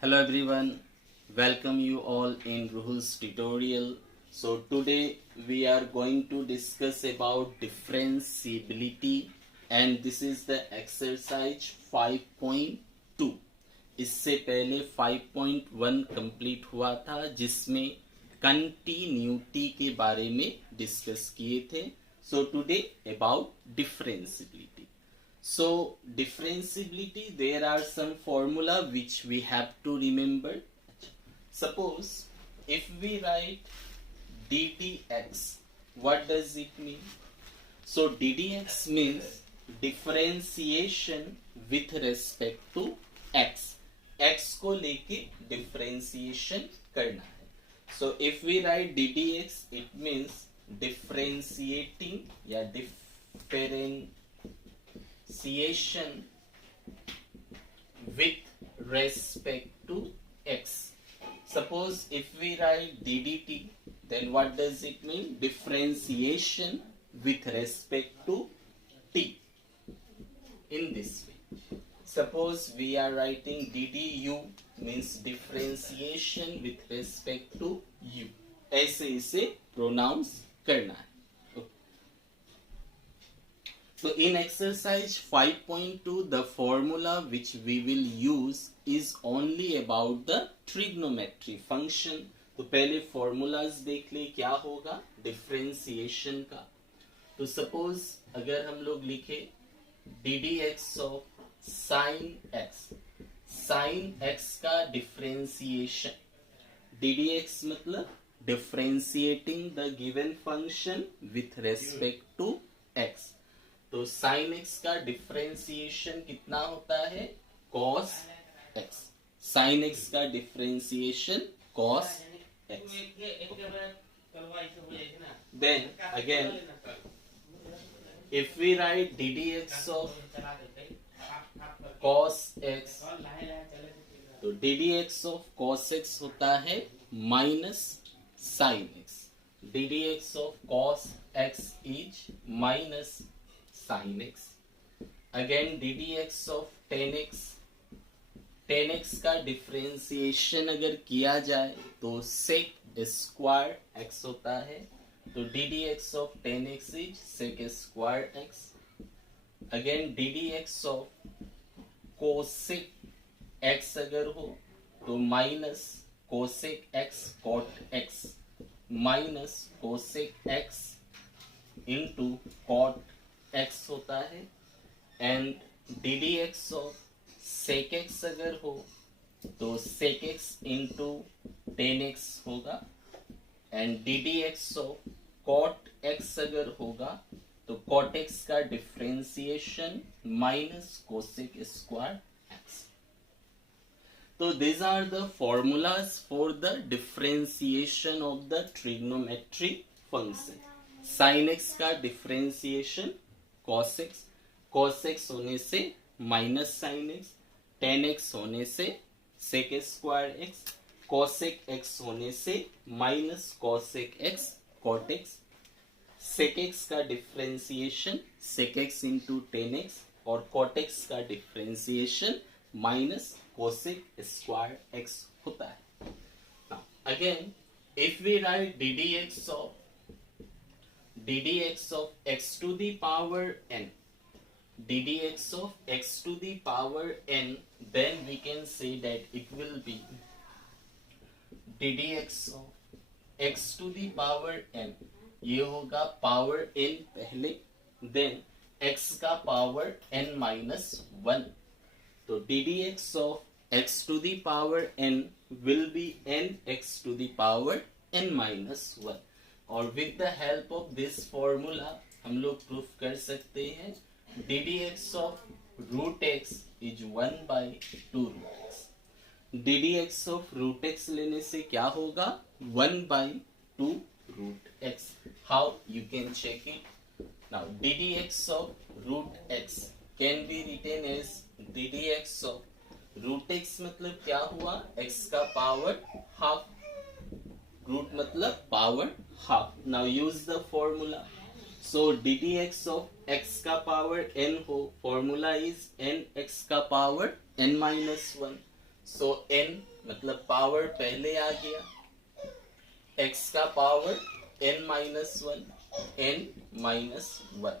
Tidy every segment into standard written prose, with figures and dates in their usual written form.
Hello everyone, welcome you all in Ruhul's tutorial. So today we are going to discuss about differentiability and this is the exercise 5.2. इससे पहले 5.1 complete हुआ था जिसमें continuity के बारे में डिस्कस किए थे. So today about differentiability. So differentiability, there are some formula which we have to remember. Suppose if we write ddx, what does it mean? So ddx means differentiation with respect to x. x को लेके differentiation करना है. So if we write ddx, it means differentiating या differentiation with respect to x. Suppose if we write ddt, then what does it mean? Differentiation with respect to t. In this way, suppose we are writing ddu means differentiation with respect to u. ऐसे इसे pronounce करना है. So in exercise 5.2, the formula which we will use is only about the trigonometry function. तो पहले formulas देख ले क्या होगा differentiation का. तो suppose अगर हम लोग लिखे ddx of sin x, sin x का differentiation, ddx मतलब differentiating the given function with respect to x. तो sin x का डिफरेंशिएशन कितना होता है? cos x. sin x का differentiation cos x. Then again, if we write ddx of cos x, तो ddx of cos x होता है minus sin x. ddx of cos x is minus sin x. Again ddx of tan x, tan x का differentiation अगर किया जाए तो sec square x होता है. तो ddx of tan x is sec square x. Again ddx of cosec x अगर हो तो minus cosec x cot x minus cosec x into cot x होता है. And ddx of sec x अगर हो तो sec x into tan x होगा. And ddx of cot x अगर होगा तो cot x का differentiation minus cosec square x. तो these are the formulas for the differentiation of the trigonometry function. sin x का differentiation cos x, cos x होने से minus sin x, tan x होने से sec square x, cosec x होने से minus cosec x cot x, sec x का differentiation sec x into tan x और cot x का differentiation minus cosec square x होता है. Now again, if we write ddx of x to the power n, ddx of x to the power n, then we can say that it will be ddx of x to the power n. ये होगा power n पहले, then x का power n minus 1. तो ddx of x to the power n will be n x to the power n minus 1. और with the help of this formula हम लोग proof कर सकते हैं ddx of root x is 1 by 2 root x. ddx of root x लेने से क्या होगा? 1 by 2 root x. How you can check it? Now ddx of root x can be written as ddx of root x मतलब क्या हुआ? x का power half, root मतलब power half. Now use the formula. So ddx of x का power n हो, formula is n x का power n minus 1. सो n मतलब power पहले आ गया, x का power n minus one, n minus one,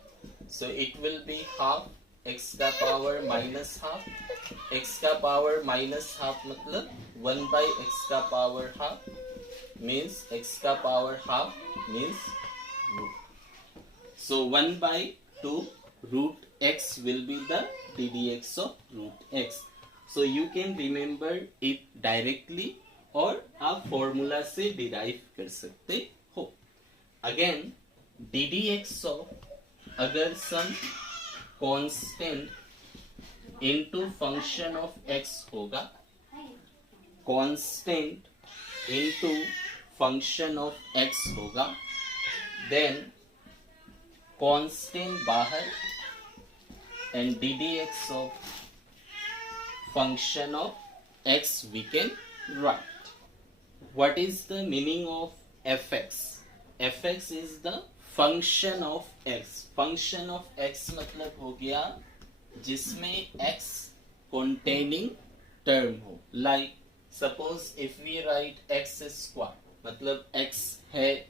so it will be half, x का power minus half, x का power minus half मतलब 1 by x का power half, means x का power half means root. So 1 by 2 root x will be the ddx of root x. So you can remember it directly और आप formula से derive कर सकते हो. Again ddx of अगर some constant into function of x होगा, constant into function of x होगा, then constant बाहर and ddx of function of x we can write. What is the meaning of fx? fx is the function of x. function of x मतलब हो गया जिसमें x containing term हो. Like suppose if we write x square, मतलब x है,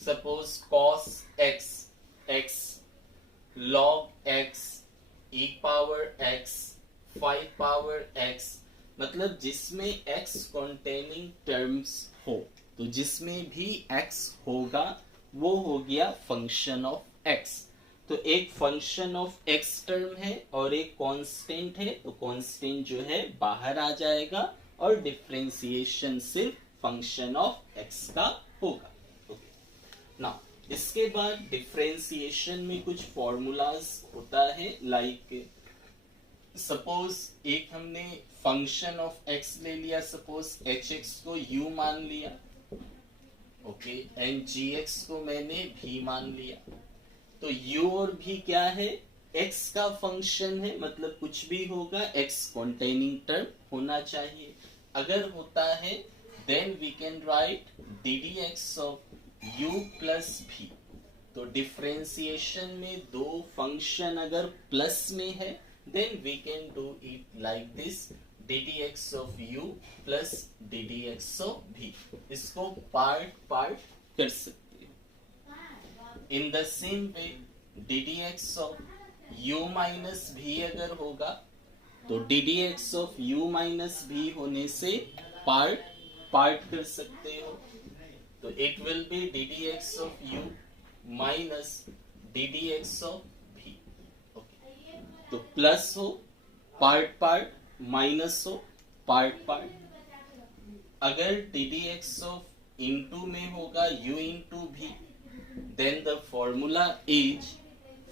suppose cos x, x log x, e power x, 5 power x, मतलब जिसमें x containing terms हो, तो जिसमें भी x होगा वो हो गया फंक्शन ऑफ x. तो एक फंक्शन ऑफ x टर्म है और एक कांस्टेंट है, तो कांस्टेंट जो है बाहर आ जाएगा और डिफरेंशिएशन सिर्फ फंक्शन ऑफ x का होगा. नाउ इसके बाद डिफरेंशिएशन में कुछ फॉर्मूलाज होता है. लाइक सपोज एक हमने फंक्शन ऑफ x ले लिया, सपोज hx को u मान लिया, ओके, एंड gx को मैंने v मान लिया. तो u और v क्या है? x का फंक्शन है, मतलब कुछ भी होगा x कॉन्टेनिंग टर्म होना चाहिए. अगर होता है then we can write ddx of u plus v. तो डिफरेंशिएशन में दो फंक्शन अगर प्लस में है then we can do it like this, ddx of u plus ddx of v. इसको पार्ट पार्ट कर सकते हो. इन the same way ddx of u minus v अगर होगा तो ddx of u minus v होने से पार्ट पार्ट कर सकते हो. तो it will be ddx of u minus ddx of तो प्लस हो पार्ट पार्ट, माइनस हो पार्ट पार्ट. अगर ddx ऑफ इनटू में होगा u into v, then the formula is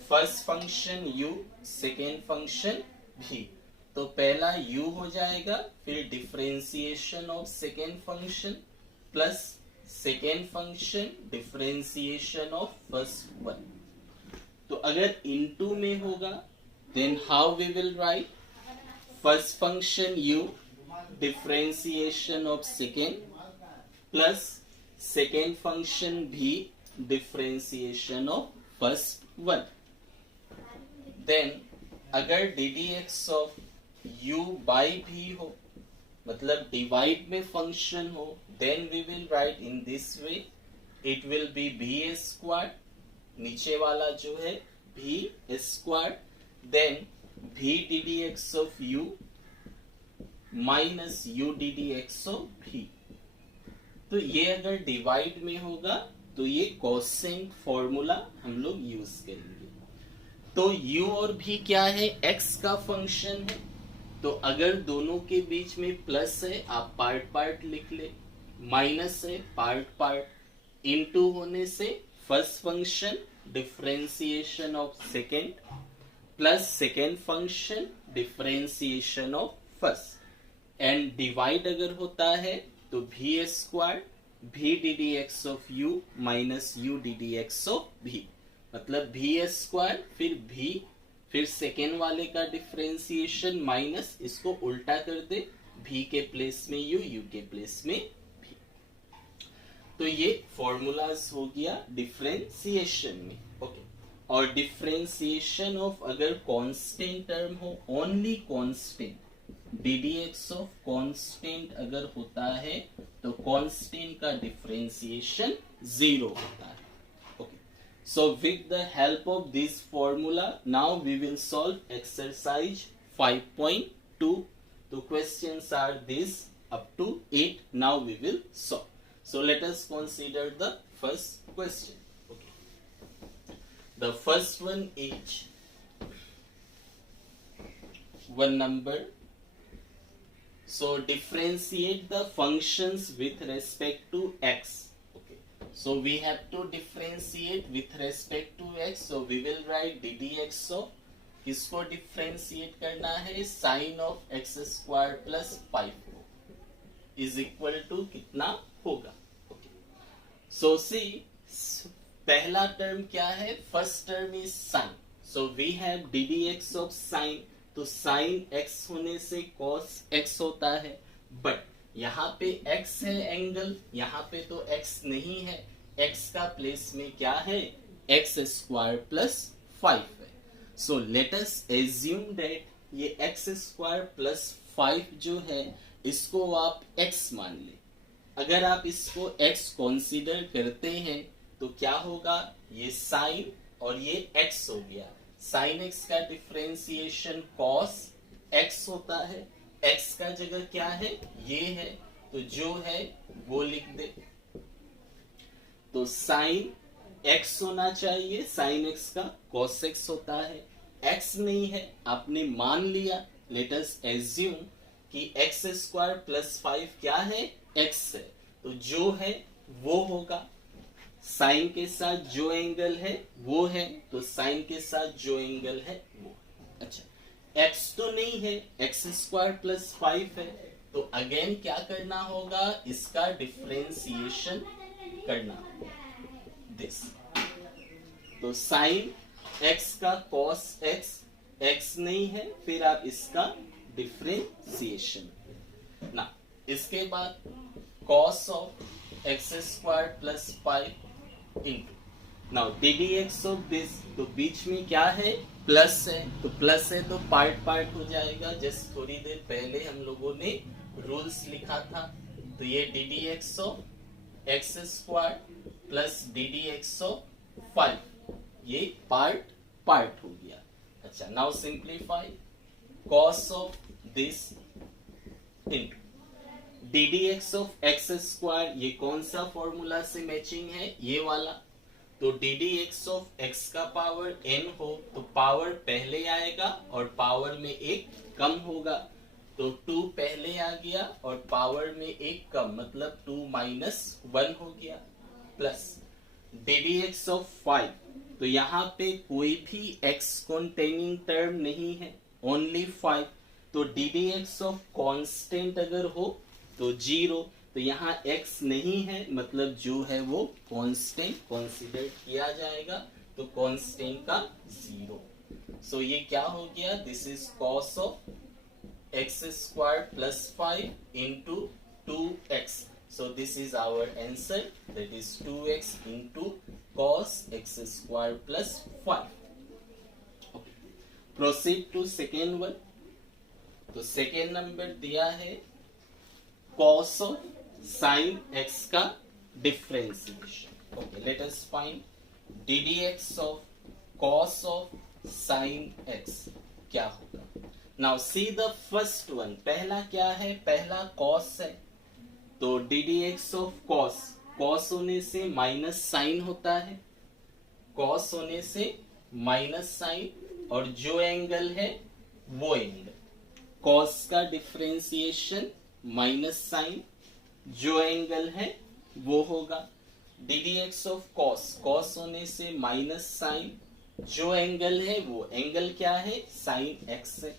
first function u, second function v. तो पहला u हो जाएगा, फिर differentiation of second function plus second function differentiation of first one. तो अगर इनटू में होगा then how we will write? First function u, differentiation of second, plus second function v, differentiation of first one. Then अगर ddx of u by v हो, मतलब divide में function हो, then we will write in this way. It will be v square, नीचे वाला जो है v square, then v ddx of u minus u ddx of v. तो ये अगर डिवाइड में होगा तो ये कोसेंट फॉर्मूला हम लोग यूज करेंगे. तो u और v क्या है? x का फंक्शन है. तो अगर दोनों के बीच में प्लस है आप पार्ट पार्ट लिख ले, माइनस है पार्ट पार्ट, इनटू होने से first function differentiation of second plus second function differentiation of first, and divide अगर होता है तो v square v ddx of u minus u ddx of v, मतलब v स्क्वायर फिर v फिर सेकेंड वाले का डिफरेंशिएशन माइनस, इसको उल्टा कर दे, v के प्लेस में u, u के प्लेस में v. तो ये फॉर्मूलाज हो गया डिफरेंशिएशन में. ओके, और डिफरेंशिएशन ऑफ अगर कांस्टेंट टर्म हो, only constant, D d x of constant अगर होता है तो कॉन्स्टेंट का डिफरेंशिएशन 0 होता है. Okay, so with the help of this formula now we will solve exercise 5.2. The questions are this up to 8. Now we will solve. So let us consider the first question. Okay. The first one is one number. So differentiate the functions with respect to x. Okay. So we have to differentiate with respect to x. So we will write ddx of किसको differentiate करना है, sine of x square plus 5 is equal to कितना होगा. So see पहला term क्या है, first term is sine. So we have d d x of sine. तो sine x होने से कॉस एक्स होता है, बट यहाँ पे एक्स है एंगल, यहाँ पे तो एक्स नहीं है. एक्स का प्लेस में क्या है, एक्स स्क्वायर प्लस 5 है. So let us assume that ये x स्क्वायर प्लस 5 जो है इसको आप x मान ले. अगर आप इसको x कंसीडर करते हैं तो क्या होगा, ये साइन और ये x हो गया. साइन x का डिफरेंशिएशन cos x होता है. x का जगह क्या है, ये है, तो जो है वो लिख दे. तो साइन x होना चाहिए, साइन x का cos x होता है. x नहीं है, आपने मान लिया. लेट अस एज्यूम कि x स्क्वायर प्लस 5 क्या है, x है, तो जो है वो होगा. साइन के साथ जो एंगल है वो है, तो साइन के साथ जो एंगल है वो. अच्छा, x तो नहीं है, x स्क्वायर प्लस 5 है, तो अगेन क्या करना होगा, इसका डिफरेंशिएशन करना होगा. दिस तो साइन x का cos x, x नहीं है, फिर आप इसका डिफरेंशिएशन ना. इसके बाद cos of x square plus 5 into now d d x of this. तो बीच में क्या है, प्लस है, तो प्लस है तो पार्ट पार्ट हो जाएगा. जस्ट थोड़ी देर पहले हम लोगों ने रूल्स लिखा था. तो ये d d x of x square plus d d x of 5 ये पार्ट हो गया. अच्छा, now simplify cos of this into D d x of x square. ये कौन सा फॉर्मूला से मैचिंग है, ये वाला. तो d d x of x का पावर n हो तो पावर पहले आएगा और पावर में एक कम होगा. तो 2 पहले आ गया और पावर में एक कम, मतलब 2 माइनस 1 हो गया, plus d d x of 5. तो यहाँ पे कोई भी x कॉन्टेनिंग टर्म नहीं है, ओनली 5. तो d d x of constant अगर हो तो 0. तो यहाँ x नहीं है, मतलब जो है वो कॉन्स्टेंट कंसीडर किया जाएगा, तो कॉन्स्टेंट का 0. सो ये क्या हो गया, this is cos of x square plus 5 into 2x. So this is our answer, that is 2x into cos x square plus 5. Okay. Proceed to second one. तो second number दिया है cos of sin x का differentiation. Okay, let us find ddx of cos of sin x क्या होगा. Now see the first one. पहला क्या है, पहला cos है, तो d d x of cos, cos होने से माइनस साइन होता है, कॉस होने से माइनस साइन, और जो एंगल है वो एंगल. कॉस का डिफरेंशिएशन माइनस साइन, जो एंगल है वो होगा. D d x of cos, cos होने से माइनस साइन, जो एंगल है वो एंगल क्या है, साइन एक्स है.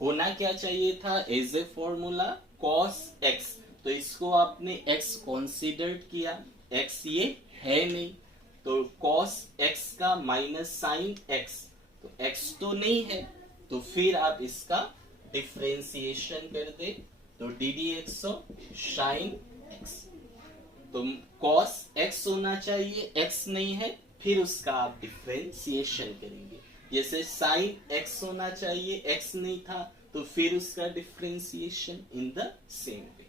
होना क्या चाहिए था, as a formula cos x. तो इसको आपने x कंसीडर किया, x ये है नहीं, तो cos x का माइनस साइन x, तो x तो नहीं है, तो फिर आप इसका डिफरेंशिएशन कर दे. तो d d x of sign x. तो cos x होना चाहिए, x नहीं है, फिर उसका आप डिफरेंशिएशन करेंगे. जैसे साइन एक्स होना चाहिए, एक्स नहीं था, तो फिर उसका differentiation in the same way.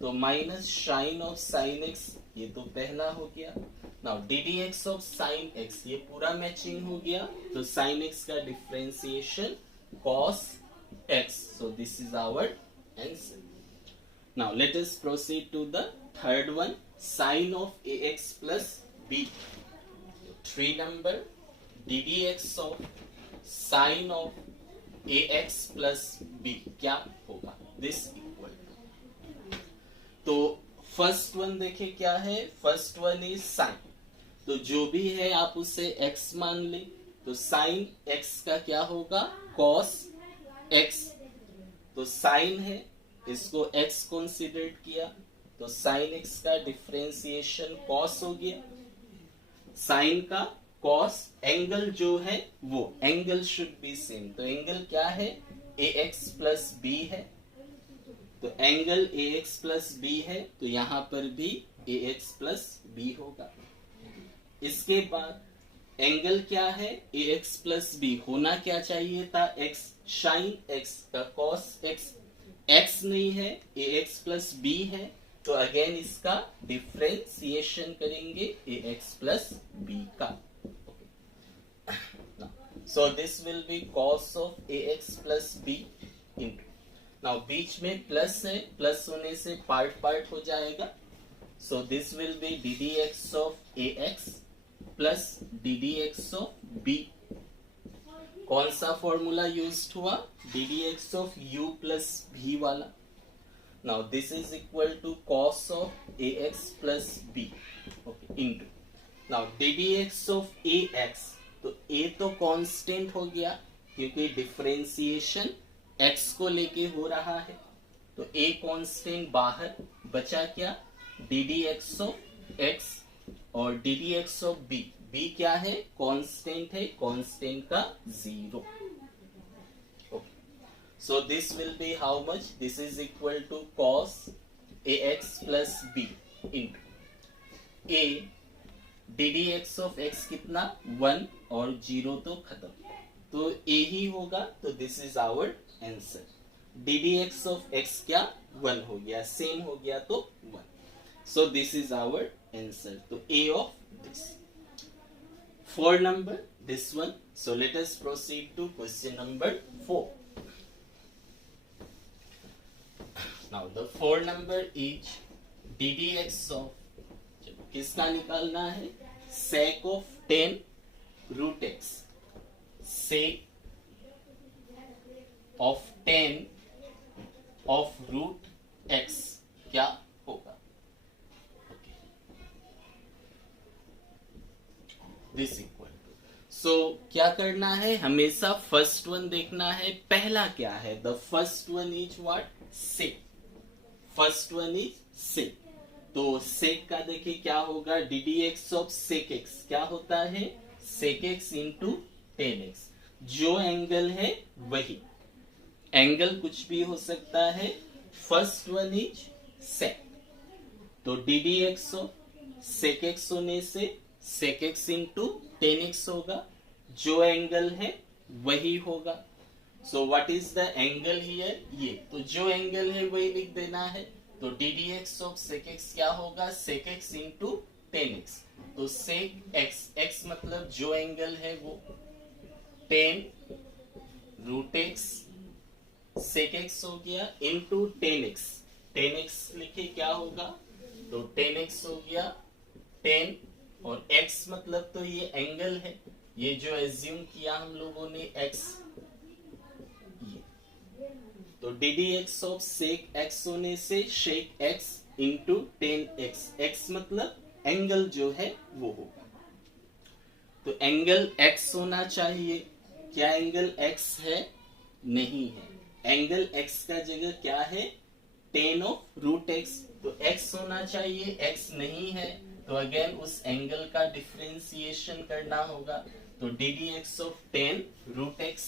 तो minus sine of sine x, ये तो पहला हो गया। Now d d x of sine x, ये पूरा मैचिंग हो गया, तो साइन एक्स का differentiation cos x, so this is our answer. Now let us proceed to the third one, sine of ax plus b. 3 number, ddx of sine of ax plus b क्या होगा? This equal to, तो first one देखे क्या है, first one is sine, तो जो भी है आप उसे x मान ले, तो साइन x का क्या होगा, cos x, तो साइन है, इसको x कंसीडर किया, तो साइन x का डिफरेंशिएशन cos हो गया, साइन का cos, एंगल जो है वो एंगल शुड बी सेम, तो एंगल क्या है, ax प्लस b है, तो एंगल ax प्लस b है, तो यहां पर भी ax प्लस b होगा। इसके बाद एंगल क्या है, ax प्लस b, होना क्या चाहिए था, x, साइन x का cos x, x नहीं है, ax प्लस b है, तो अगेन इसका डिफ्रेंसिएशन करेंगे ax प्लस b का। So this will be cos of ax plus b into, now बीच में प्लस है, प्लस होने से पार्ट पार्ट हो जाएगा, so this will be ddx of ax plus ddx of b। कौन सा फॉर्मूला यूज हुआ, ddx of u plus v वाला। Now this is equal to cos of ax plus b, okay, into, now ddx of ax, तो a तो constant हो गया क्योंकि differentiation x को लेके हो रहा है, तो a कांस्टेंट बाहर, बचा क्या, ddx ऑफ x और ddx ऑफ b, b क्या है, कांस्टेंट है, कांस्टेंट का 0, so this will be how much, this is equal to cos ax plus b into a ddx of x कितना, 1 और 0 तो खत्म, तो a ही होगा, तो this is our answer. ddx of x क्या, 1 हो गया, सेम हो गया तो 1, so this is our answer, तो a of this. 4 number, this one, so let us proceed to question number 4. Now the 4 number is ddx of, किसका निकालना है, sec of 10 root x, sec of 10 of root x क्या होगा, this equal to, सो क्या करना है, हमेशा first one देखना है, पहला क्या है, the first one is what, sec, first one is sec, तो सेक का देखिए क्या होगा, ddx ऑफ सेक x क्या होता है, सेक x इंटू टेन एक्स, जो एंगल है वही, एंगल कुछ भी हो सकता है, फर्स्ट वन इज सेक, तो ddx ऑफ सेक x होने से sec x into ten x होगा, जो एंगल है वही होगा, सो what is the angle here, ये, तो जो एंगल है वही लिख देना है, तो ddx ऑफ sec x क्या होगा, sec x into ten x, तो sec x, x मतलब जो एंगल है वो, 10 रूट x sec x हो गया इंटू टेन एक्स लिखे क्या होगा, तो टेन एक्स हो गया 10, और x मतलब तो ये एंगल है, ये जो एज्यूम किया हम लोगों ने x, ये, तो ddx ऑफ sec x होने से sec x into ten x, x मतलब एंगल जो है वो होगा, तो एंगल x होना चाहिए, क्या एंगल x है, नहीं है, एंगल x का जगह क्या है, 10 ऑफ रूट x, तो x होना चाहिए, x नहीं है, तो अगेन उस एंगल का डिफरेंशिएशन करना होगा, तो ddx of 10 root x,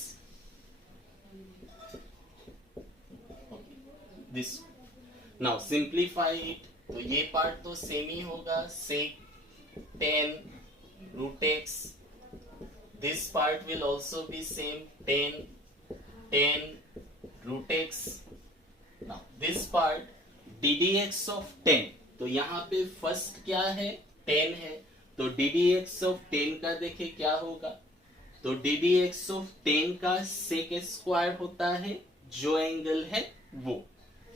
this, now simplify it, तो ये पार्ट तो सेम ही होगा, sec 10 root x this part will also be same 10 root x. now this part ddx of 10, तो यहाँ पे फर्स्ट क्या है 10 है, तो ddx of 10 का देखे क्या होगा, तो ddx of 10 का sec स्क्वायर होता है जो एंगल है वो,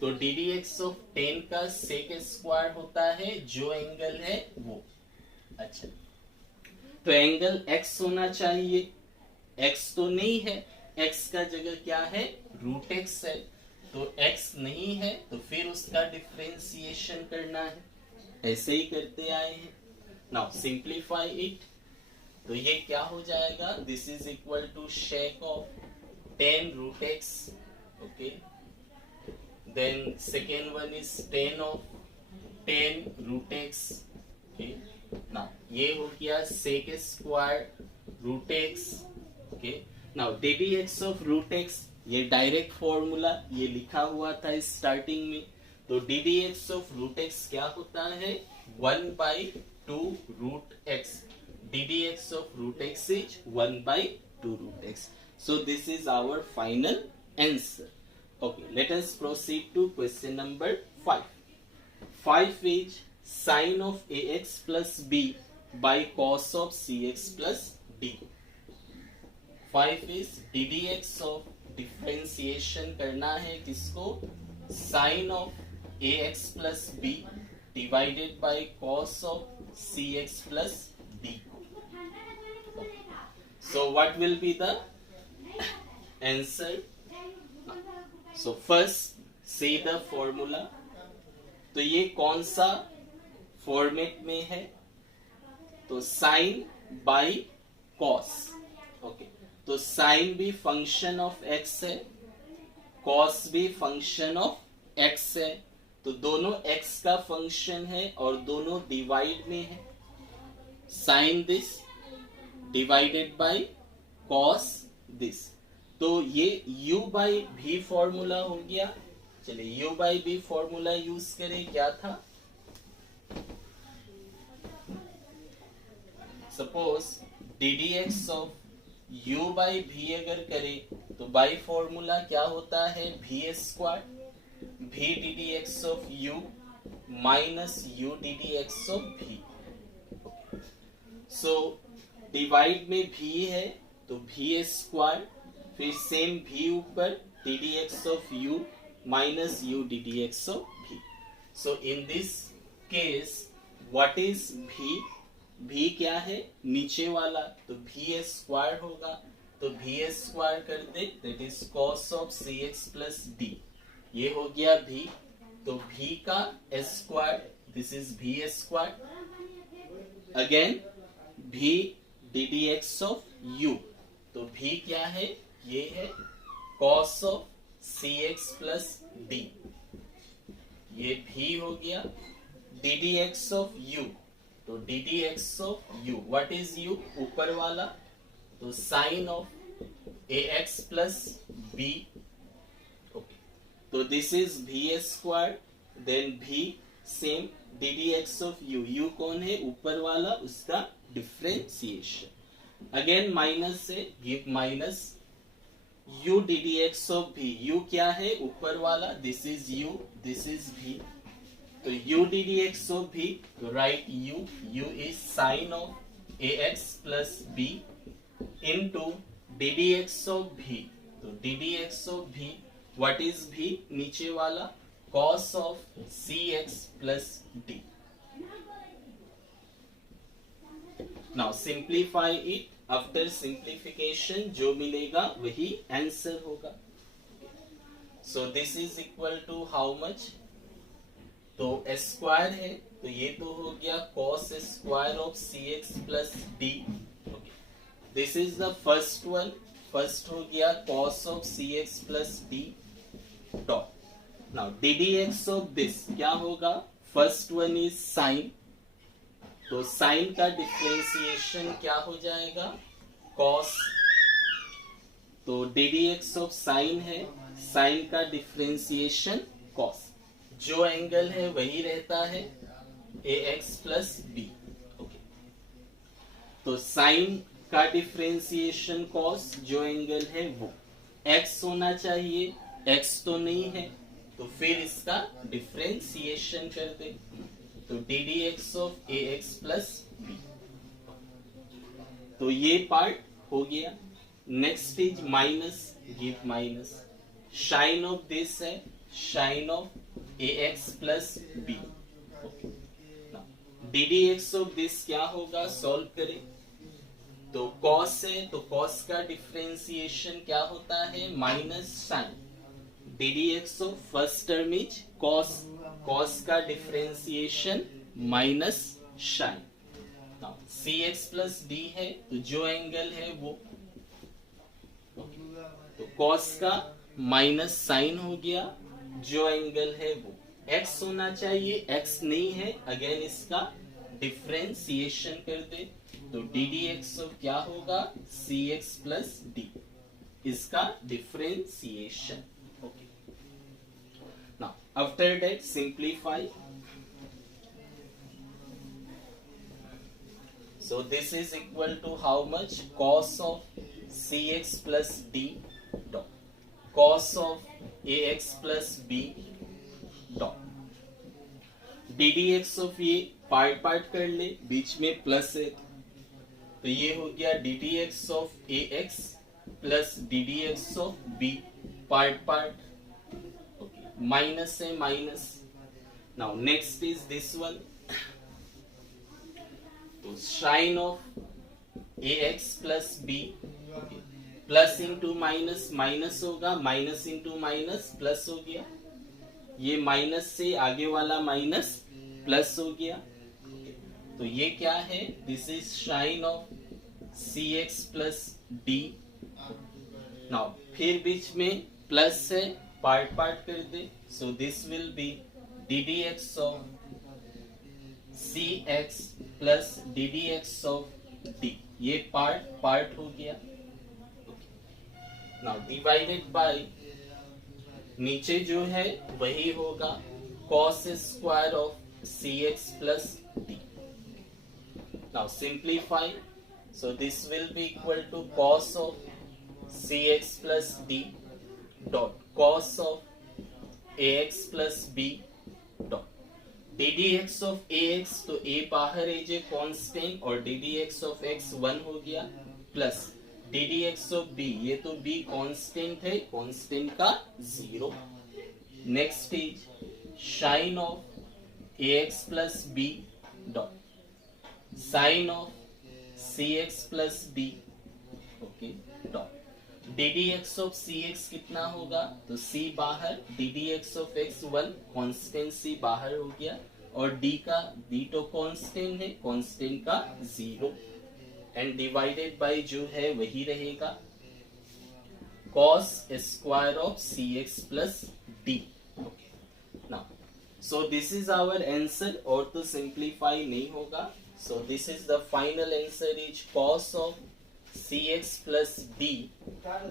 तो ddx of 10 का sec स्क्वायर होता है जो एंगल है वो। अच्छा, तो एंगल x होना चाहिए, x तो नहीं है, x का जगह क्या है रूट x है, तो x नहीं है तो फिर उसका डिफरेंशिएशन करना है, ऐसे ही करते आए हैं। नाउ सिंप्लीफाई इट, तो ये क्या हो जाएगा, this is equal to sec of 10 root x, okay, then second one is 10 of 10 root x, okay. Now ये हो गया sec square root x, okay. Now ddx of root x, ये direct formula ये लिखा हुआ था स्टार्टिंग में, तो ddx ऑफ रूट x क्या होता है 1/2 root x, ddx of root x is 1/2 root x. So this is our final answer. Okay, let us proceed to question number 5. 5 is sine of ax plus b by cos of cx plus d. 5 is ddx of differentiation करना है किसको, sine of ax plus b divided by cos of cx plus d. So what will be the answer? So first see the formula. तो ये कौन सा format में है, तो साइन बाई कॉस, ओके, तो साइन भी फंक्शन ऑफ एक्स है, कॉस भी फंक्शन ऑफ एक्स है, तो दोनों एक्स का फंक्शन है और दोनों डिवाइड में है, sine this divided by cos this, तो ये u बाई भी फॉर्मूला हो गया। चलिए u बाई भी फॉर्मूला यूज करें, क्या था, suppose ddx of u by भी अगर करें तो बाई फॉर्मूला क्या होता है v square, v ddx of u minus u ddx of v, so divide में v है तो v स्क्वायर, फिर सेम v ऊपर ddx of u minus u ddx of v। So in this case what is v, v क्या है नीचे वाला, तो v स्क्वायर होगा, तो v स्क्वायर कर दे that is cos of cx plus d, ये हो गया v, तो v का square this is v square, again v ddx of u, तो v क्या है ये है cos of cx plus d, ये v हो गया, ddx ऑफ u, तो ddx of u what is u ऊपर वाला, तो sine of ax plus b, okay, तो this is v square, then v same ddx of u, u कौन है ऊपर वाला, उसका डिफरेंशिएशन, अगेन माइनस से give minus u ddx of v, u क्या है ऊपर वाला, this is u, this is v, तो u ddx ऑफ v, तो right u is sine of ax plus b into ddx of v, तो ddx of v what is v नीचे वाला, cos of cx plus d। Now simplify it, after simplification जो मिलेगा वही answer होगा। So this is equal to how much, तो square है तो ये तो हो गया cos square of cx plus d, this is the first one, first हो गया cos of cx plus d dot, now ddx of this क्या होगा, फर्स्ट वन इज साइन, तो साइन का डिफरेंशिएशन क्या हो जाएगा cos, तो ddx ऑफ साइन है, साइन का डिफरेंशिएशन cos, जो एंगल है वही रहता है ax प्लस b, ओके, तो साइन का डिफरेंशिएशन cos जो एंगल है वो x होना चाहिए, x तो नहीं है, तो फिर इसका डिफरेंशिएशन कर दे, तो d d x of a x plus b. तो ये पार्ट हो गया। Next is minus, give minus, sine of this है sine of a x plus b. D d x of this क्या होगा, सॉल्व करें तो cos है, तो cos का डिफरेंशिएशन क्या होता है, minus sine. D d x of first term is cos, cos का differentiation minus sine. C x plus d है, तो जो एंगल है वो, तो cos का माइनस साइन हो गया, जो एंगल है वो x होना चाहिए, x नहीं है, अगेन इसका डिफरेंशिएशन कर दे, तो डी डी एक्स क्या होगा, सी एक्स प्लस डी, इसका differentiation. Okay, now after that simplify, so this is equal to how much, cos of cx plus d dot cos of ax plus b dot D d x of, ये part part कर ले, बीच में plus है, तो ये हो गया d d x of a x plus d d x of b, part part, minus है minus. Now next is this one, तो sine of a x plus b, plus into minus minus होगा, minus into minus plus हो गया, ये minus से आगे वाला minus plus हो गया, तो ये क्या है, this is sine of c x plus d. Now फिर बीच में प्लस है, पार्ट पार्ट कर दे, so this will be d d x of c x plus d d x of d, ये पार्ट पार्ट हो गया। नाउ डिवाइडेड बाय, नीचे जो है वही होगा cos square of c x plus d. Now simplify, so this will be equal to cos of c x plus d dot cos of a x plus b dot d d x of a x, तो a बाहर है जे constant, और d d x of x 1 हो गया, plus d d x of b, ये तो b constant है, कांस्टेंट का 0। Next is sine of a x plus b dot sine of c x plus d, okay, dot d d x of c x कितना होगा, तो c बाहर, d d x of x 1, constant c बाहर हो गया, और D का, D तो कांस्टेंट है, कांस्टेंट का 0, एंड डिवाइडेड बाय जो है वही रहेगा cos square of c x plus d. Now so this is our answer, और तो सिंप्लीफाई नहीं होगा, so this is the final answer is cos of c x plus d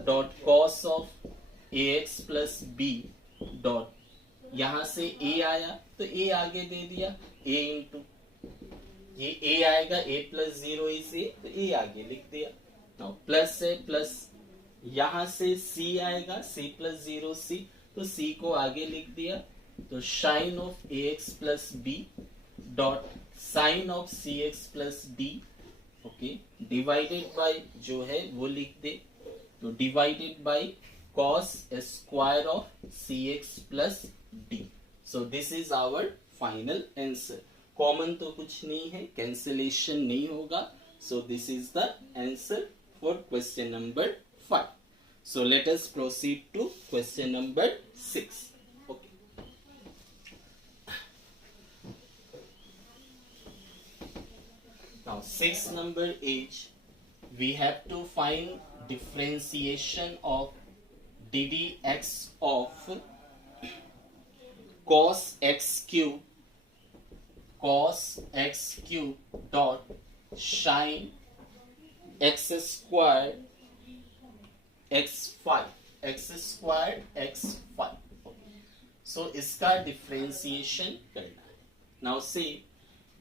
dot cos of a x plus b dot, यहां से a आया तो a आगे दे दिया, a इंटू ये a आएगा, a प्लस 0 इज a, तो a आगे लिख दिया। नाउ प्लस है, प्लस यहां से c आएगा, c प्लस 0 c, तो c को आगे लिख दिया, तो sine of a x plus b dot sine of c x plus d, okay, divided by जो है वो लिख दे, तो divided by cos square of c x plus d. So this is our final answer. Common तो कुछ नहीं है, कैंसिलेशन नहीं होगा, so this is the answer for question number 5। So let us proceed to question number 6। Okay, now 6 number is, we have to find differentiation of ddx of cos x cube dot sin x square x 5। सो इसका differentiation करना है। Now से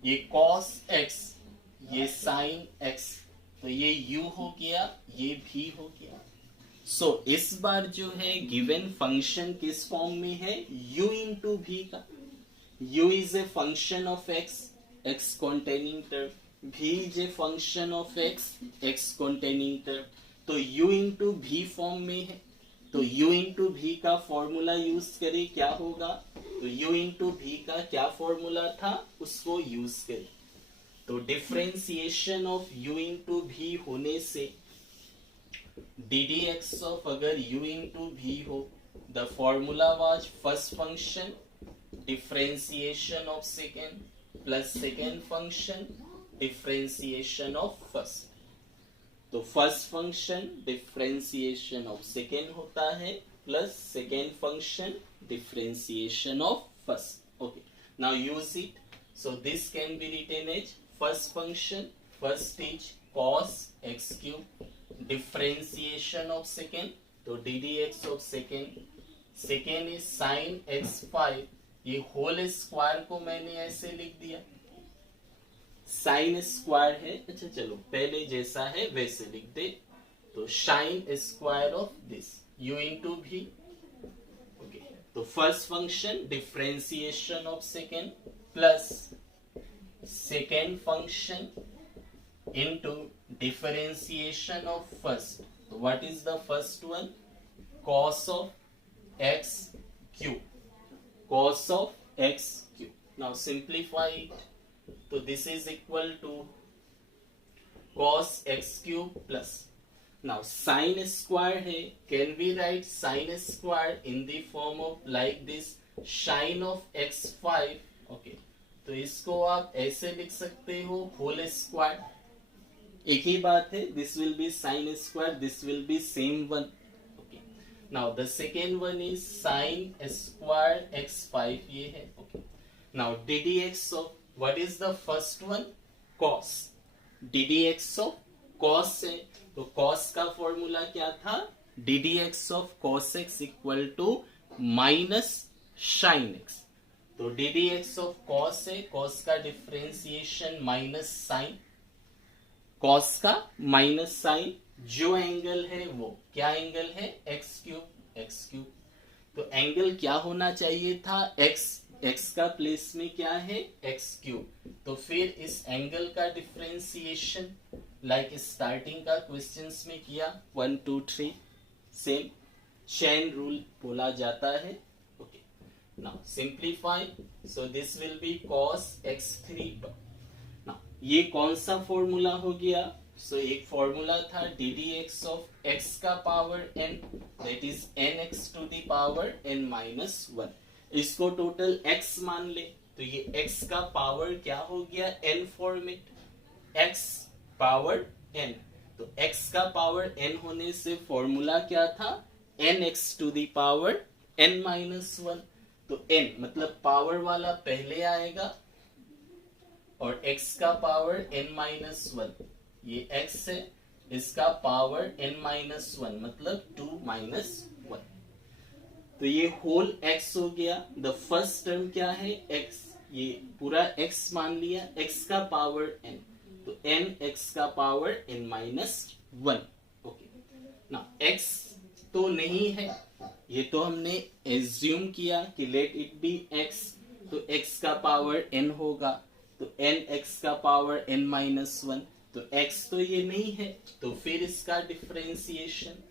ये cos x, ये sin x, तो ये u हो गया, ये v हो गया। सो इस बार जो है गिवन फंक्शन किस फॉर्म में है, u इंटू v का। u is a function of x, x containing term, v is a function of x, x containing term। तो u इंटू v फॉर्म में है, तो u इंटू v का formula use करें, क्या होगा, तो u इंटू v का क्या फॉर्मूला था, उसको यूज करें। तो differentiation of u into v होने से डी डी एक्स ऑफ अगर u इंटू v हो, the formula was first function differentiation of second plus second function differentiation of first. तो first function differentiation of second होता है plus second function differentiation of first. Okay, now use it. So this can be written as first function, first is cos x cube, differentiation of second, तो d d x of second, second is sine x 5, ये whole square को मैंने ऐसे लिख दिया, sign square है, अच्छा चलो पहले जैसा है वैसे लिख दे, तो sine square of this u into v। Okay, तो first function differentiation of second plus second function into differentiation of first. तो what is the first one, cos of x cube, cos of x cube. Now simplify it, तो this is equal to cos x cube plus, now sine square है, can we write sine square in the form of like this sine of x5। Okay, तो इसको आप ऐसे लिख सकते हो whole square, एक ही बात है, this will be sine square, this will be same one. Okay, now the second one is sine square x5, ये है। Okay, now d d x of what is the first one, cos, d d x of cos है, तो cos का formula क्या था, d d x of cos x equal to minus sine x। तो d d x of cos है, cos का differentiation minus sign, cos का minus sign, जो एंगल है वो क्या एंगल है, एक्स क्यूब, एक्स क्यूब। तो एंगल क्या होना चाहिए था, x, x का प्लेस में क्या है, एक्स क्यूब। तो फिर इस एंगल का डिफरेंशिएशन लाइक स्टार्टिंग का क्वेश्चंस में किया 1 2 3, सेम चेन रूल बोला जाता है। Okay, now simplify, so this will be cos x3। ये कौन सा फॉर्मूला हो गया, सो एक फॉर्मूला था d d x of x का power n, that is n x to the power n minus 1। इसको टोटल x मान ले, तो ये x का पावर क्या हो गया, n format, x power n। तो x का पावर n होने से फॉर्मूला क्या था, n x to the power n minus 1। तो n मतलब पावर वाला पहले आएगा और x का पावर n माइनस 1, ये x है, इसका पावर n माइनस 1 मतलब 2 माइनस 1। तो ये होल x हो गया, द फर्स्ट टर्म क्या है x, ये पूरा x मान लिया, x का पावर n, तो n x का पावर n माइनस 1। ओके, ना x तो नहीं है, ये तो हमने एज्यूम किया कि लेट इट बी x, तो x का पावर n होगा, तो n x का पावर n माइनस 1, तो x तो ये नहीं है, तो फिर इसका डिफरेंशिएशन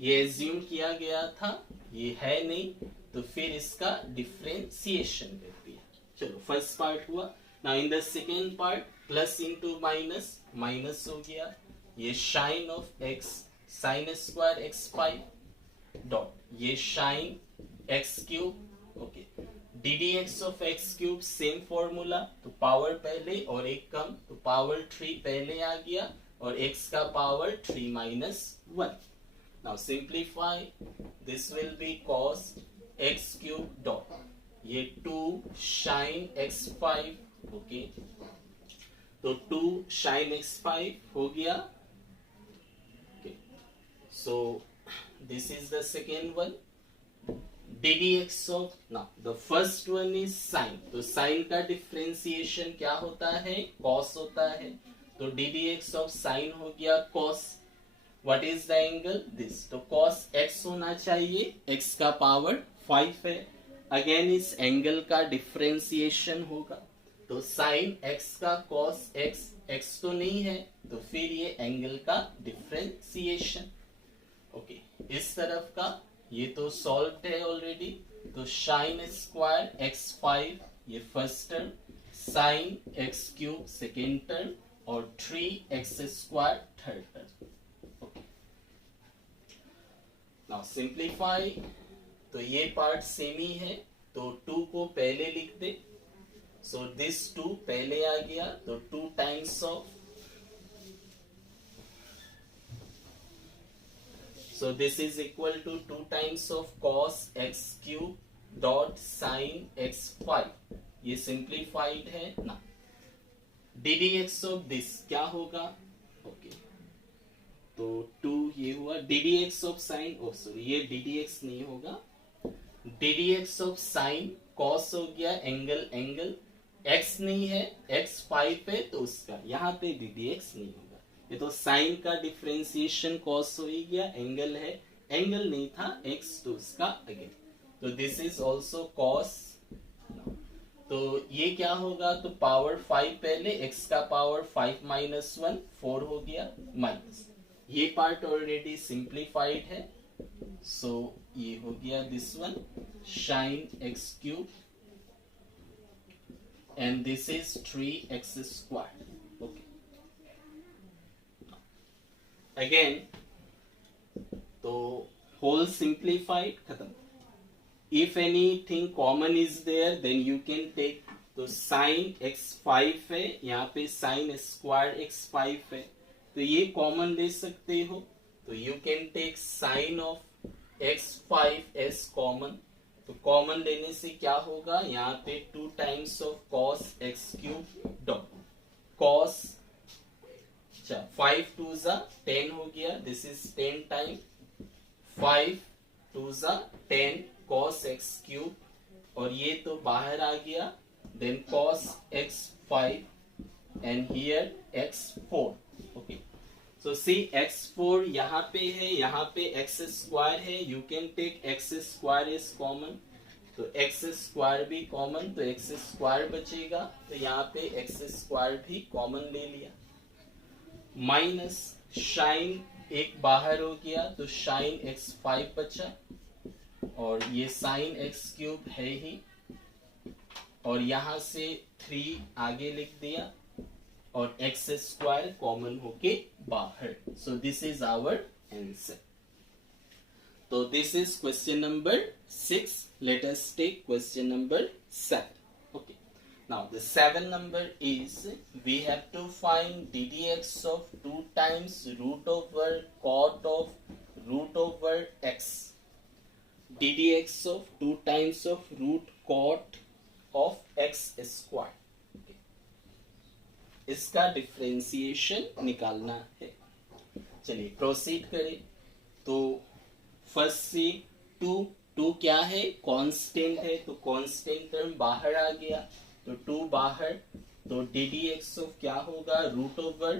ये एज्यूम किया गया था, ये है नहीं, तो फिर इसका डिफरेंशिएशन कर दिया। चलो फर्स्ट पार्ट हुआ। Now in the second part plus into minus, minus हो गया, ये sine of x, sine square x5 dot, ये sine x cube. Okay, d d x of x cube same formula, तो power पहले और एक कम, तो पावर 3 पहले आ गया और x का power 3 minus 1। Now simplify, this will be cos x cube dot, ये 2 साइन x5। ओके, तो 2 साइन x5 हो गया। Okay, so this is the second one, D d x of, now the first one is sine, तो sine का differentiation क्या होता है, cos होता है, तो d d x of sign हो गया cos. What is the angle this. तो कॉस एक्स होना चाहिए, एक्स का पावर 5 है. अगेन इस एंगल का डिफरेंशिएशन होगा. तो साइन एक्स का कॉस एक्स, एक्स तो नहीं है तो फिर ये एंगल का डिफरेंशिएशन. ओके, इस तरफ का ये तो सॉल्व है ऑलरेडी. तो साइन स्क्वायर एक्स 5 ये first term, sign x cube second term और 3x square third term. Okay, now simplify. तो ये पार्ट सेम ही है तो 2 को पहले लिख दे. सो दिस 2 पहले आ गया तो 2 times of. So this is equal to 2 times of cos x cube dot sin x 5. ये सिंप्लीफाइड है ना. D d x of this क्या होगा. ओके, तो 2 ये हुआ. D d x of sine, oh sorry ये डी डी एक्स नहीं होगा. D d x of sine cos हो गया एंगल, एंगल x नहीं है, x 5 है तो उसका यहाँ पे डी डी एक्स नहीं होगा. ये तो साइन का डिफरेंशिएशन कॉस हो ही गया, एंगल है, एंगल नहीं था x तो उसका अगेन. तो दिस इज ऑल्सो कॉस. तो ये क्या होगा. तो पावर 5 पहले, x का पावर 5 माइनस 1 4 हो गया माइनस. ये पार्ट ऑलरेडी सिंप्लीफाइड है. सो ये हो गया this one sine x cube and this is 3x square. Okay, again तो होल सिंप्लीफाइड खत्म. If anything common is there then you can take. तो साइन x 5 है, यहाँ पे साइन स्क्वायर x 5 है तो ये कॉमन ले सकते हो. तो you can take sine of x 5 as common. तो कॉमन लेने से क्या होगा. यहाँ पे 2 times of cos x cube dot cos 5 2 जा 10 हो गया. दिस इज 10 टाइम 5 2 जा 10 cos x क्यूब और ये तो बाहर आ गया. Then cos x 5 and here x 4. Okay, so see x4 यहाँ पे है, यहाँ पे x स्क्वायर है. You can take x square is common. तो x स्क्वायर भी कॉमन तो x स्क्वायर बचेगा. तो यहाँ पे x स्क्वायर भी कॉमन ले लिया. माइनस साइन एक बाहर हो गया तो साइन x 5 बचा और ये साइन x क्यूब है ही और यहां से 3 आगे लिख दिया और x स्क्वायर कॉमन होके बाहर. So this is our answer. तो this is question number 6. Let us take question number 7. Okay, now the 7 number is we have to find ddx of 2 times root over cot of root over x. ddx of 2 times of root cot of x square. Okay. इसका differentiation निकालना है. चलिए proceed करें. तो first से 2 क्या है. Constant है तो कांस्टेंट टर्म बाहर आ गया तो 2 बाहर. तो डी डी एक्स ऑफ क्या होगा. Root over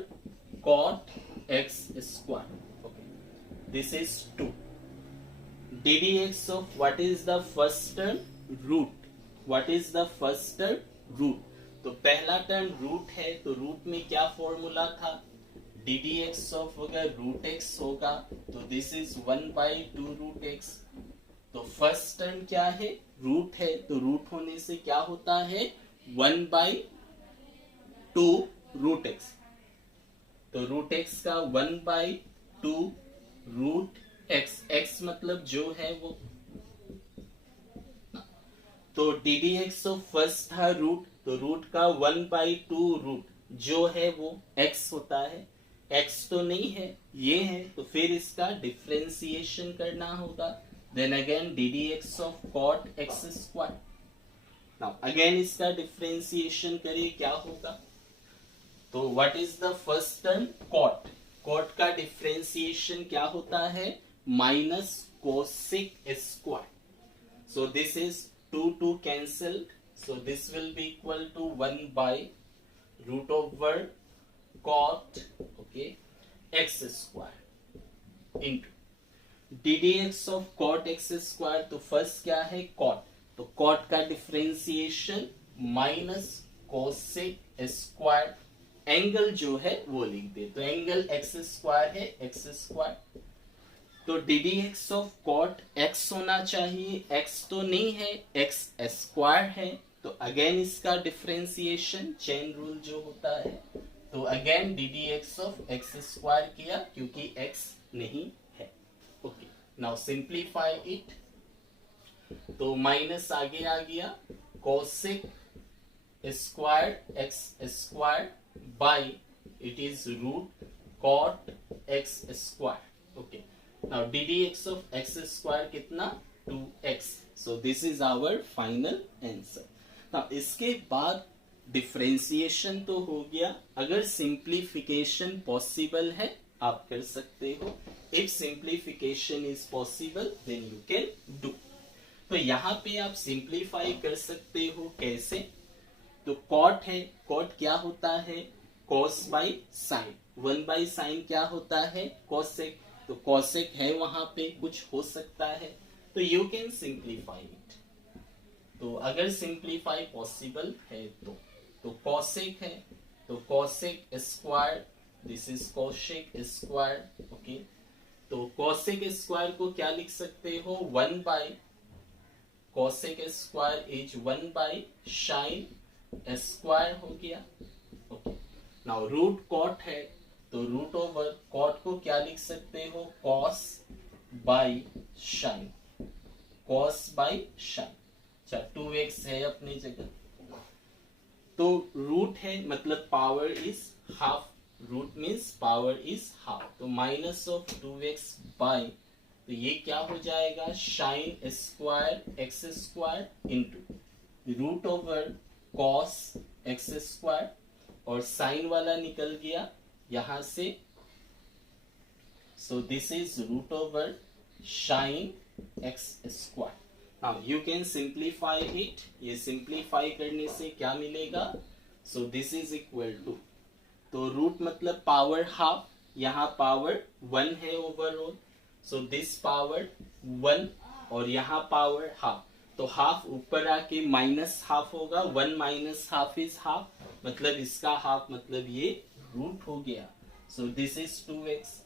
cot x square. Okay, this is 2. D d x of what is the first term. Root. What is the first term. Root. तो पहला टर्म रूट है तो रूट में क्या formula था. D d x of अगर root x होगा तो दिस इज 1/2 रूट एक्स. तो फर्स्ट टर्म क्या है. रूट है तो रूट होने से क्या होता है 1/2 रूट एक्स. तो रूट एक्स का 1/2 रूट एक्स. एक्स मतलब जो है वो. तो d d x of first था रूट तो रूट का 1/2 रूट जो है वो एक्स होता है. एक्स तो नहीं है ये है तो फिर इसका डिफरेंशिएशन करना होगा. Then again d d x of cot x square. Now again इसका डिफरेंशिएशन करिए क्या होगा. तो what is the first term. Cot. Cot का डिफरेंशिएशन क्या होता है minus cosec square. So this is 2 cancelled. So this will be equal to 1 by root over cot okay x square into d d x of cot x square. तो first क्या है cot, तो cot का differentiation minus cosec square, angle जो है वो लिख दे, तो एंगल एक्स स्क्वायर है एक्स स्क्वायर। तो d d x of cot x होना चाहिए, एक्स तो नहीं है, एक्स स्क्वायर है, तो अगेन इसका डिफरेंशिएशन चेन रूल जो होता है, तो again d d x of x square किया क्योंकि एक्स नहीं है। ओके नाउ सिंप्लीफाई इट, तो माइनस आगे आ गया cosec square x square by it is root cot x square. Okay now d d x of x square कितना 2x, so this is our final answer. नाउ इसके बाद differentiation तो हो गया, अगर सिंप्लीफिकेशन पॉसिबल है आप कर सकते हो, if simplification is possible then you can do. तो यहां पे आप सिंप्लीफाई कर सकते हो कैसे, तो कॉट है, कॉट क्या होता है cos by sign, 1 by sine क्या होता है कॉसेक, तो कॉसेक है वहां पे कुछ हो सकता है, तो यू कैन सिंप्लीफाई इट। तो अगर सिंप्लीफाई पॉसिबल है तो कॉसेक है, तो cosec square this is cosec square. Okay तो कॉसेक स्क्वायर को क्या लिख सकते हो 1 by cosec square is 1 by sine square हो गया। ओके नाउ रूट कॉट है, तो रूट ओवर कॉट को क्या लिख सकते हो cos by sine, cos by sine, अच्छा 2x है अपनी जगह, तो रूट है मतलब power is half, root means power is half, तो माइनस ऑफ 2x बाई, तो ये क्या हो जाएगा sine square x square into root over cos x square, और साइन वाला निकल गया यहां से, so this is root over sine x square. Now you can simplify it, ये सिंप्लीफाई करने से क्या मिलेगा, so this is equal to, तो रूट मतलब पावर हाफ, यहाँ पावर 1 है ओवरऑल, सो दिस पावर 1 और यहाँ पावर हाफ, तो हाफ ऊपर आके माइनस हाफ होगा, 1 माइनस हाफ इज हाफ, मतलब इसका हाफ मतलब ये रूट हो गया, सो दिस इज 2x,